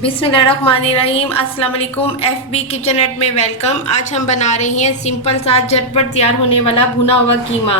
बिस्मिल्लाहिर्रहमानिर्रहीम। अस्सलाम वालेकुम। FB किचन एड में वेलकम। आज हम बना रहे हैं सिंपल सा झटपट तैयार होने वाला भुना हुआ कीमा।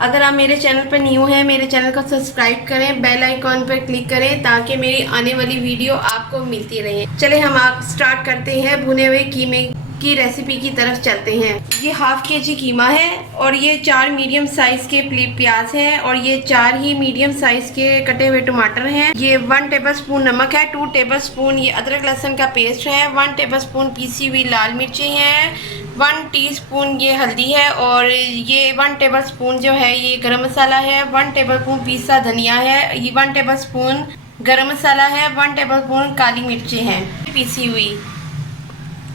अगर आप मेरे चैनल पर न्यू हैं, मेरे चैनल को सब्सक्राइब करें, बेल आइकॉन पर क्लिक करें ताकि मेरी आने वाली वीडियो आपको मिलती रहे। चले हम आप स्टार्ट करते हैं भुने हुए कीमे की रेसिपी की तरफ चलते हैं। ये हाफ kg कीमा है और ये 4 मीडियम साइज के प्याज हैं और ये 4 ही मीडियम साइज के कटे हुए टमाटर हैं। ये 1 टेबलस्पून नमक है, 2 टेबलस्पून ये अदरक लहसुन का पेस्ट है, 1 टेबलस्पून पीसी हुई लाल मिर्ची हैं, 1 टीस्पून ये हल्दी है और ये 1 टेबलस्पून जो है ये गरम मसाला है, 1 टेबलस्पून पीसा धनिया है, ये 1 टेबलस्पून गरम मसाला है, 1 टेबलस्पून काली मिर्ची है पीसी हुई।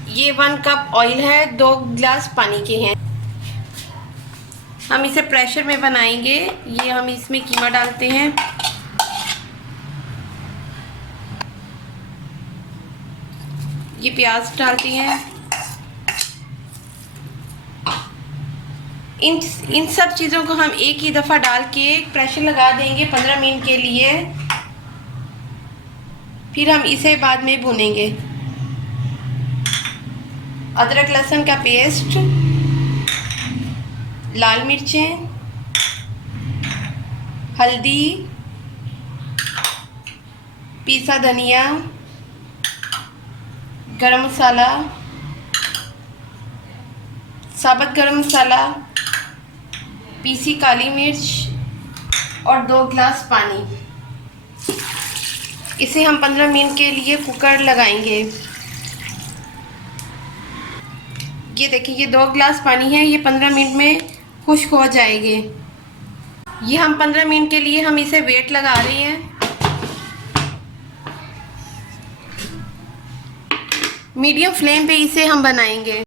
ये 1 कप ऑयल है, 2 गिलास पानी के हैं। हम इसे प्रेशर में बनाएंगे। ये हम इसमें कीमा डालते हैं। ये प्याज डालते हैं। इन सब चीज़ों को हम एक ही दफ़ा डाल के प्रेशर लगा देंगे 15 मिनट के लिए। फिर हम इसे बाद में भूनेंगे। अदरक लहसुन का पेस्ट, लाल मिर्चें, हल्दी, पीसा धनिया, गरम मसाला, साबुत गरम मसाला, पीसी काली मिर्च और 2 गिलास पानी। इसे हम 15 मिनट के लिए कुकर लगाएंगे। ये देखिए, ये 2 गिलास पानी है, ये 15 मिनट में खुश्क हो जाएंगे। ये हम 15 मिनट के लिए हम इसे वेट लगा रहे हैं। मीडियम फ्लेम पे इसे हम बनाएंगे।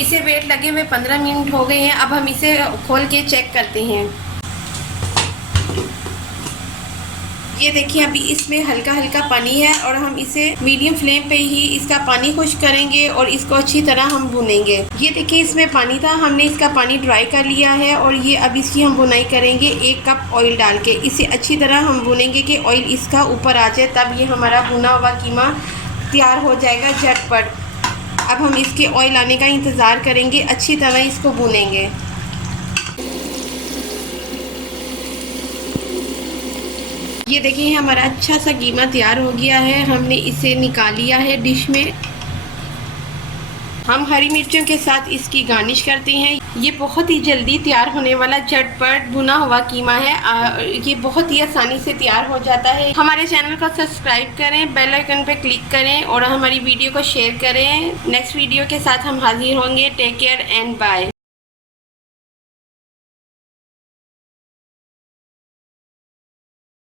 इसे वेट लगे हुए 15 मिनट हो गए हैं। अब हम इसे खोल के चेक करते हैं। ये देखिए, अभी इसमें हल्का हल्का पानी है और हम इसे मीडियम फ्लेम पे ही इसका पानी खुश्क करेंगे और इसको अच्छी तरह हम भुनेंगे। ये देखिए, इसमें पानी था, हमने इसका पानी ड्राई कर लिया है और ये अब इसकी हम भुनाई करेंगे 1 कप ऑयल डाल के। इसे अच्छी तरह हम भुनेंगे कि ऑयल इसका ऊपर आ जाए, तब ये हमारा भुना हुआ कीमा तैयार हो जाएगा झटपट। अब हम इसके ऑयल आने का इंतज़ार करेंगे, अच्छी तरह इसको भुनेंगे। ये देखिए, हमारा अच्छा सा कीमा तैयार हो गया है। हमने इसे निकाल लिया है डिश में। हम हरी मिर्चों के साथ इसकी गार्निश करते हैं। ये बहुत ही जल्दी तैयार होने वाला झटपट भुना हुआ कीमा है। ये बहुत ही आसानी से तैयार हो जाता है। हमारे चैनल को सब्सक्राइब करें, बेल आइकन पे क्लिक करें और हमारी वीडियो को शेयर करें। नेक्स्ट वीडियो के साथ हम हाजिर होंगे। Take care and bye.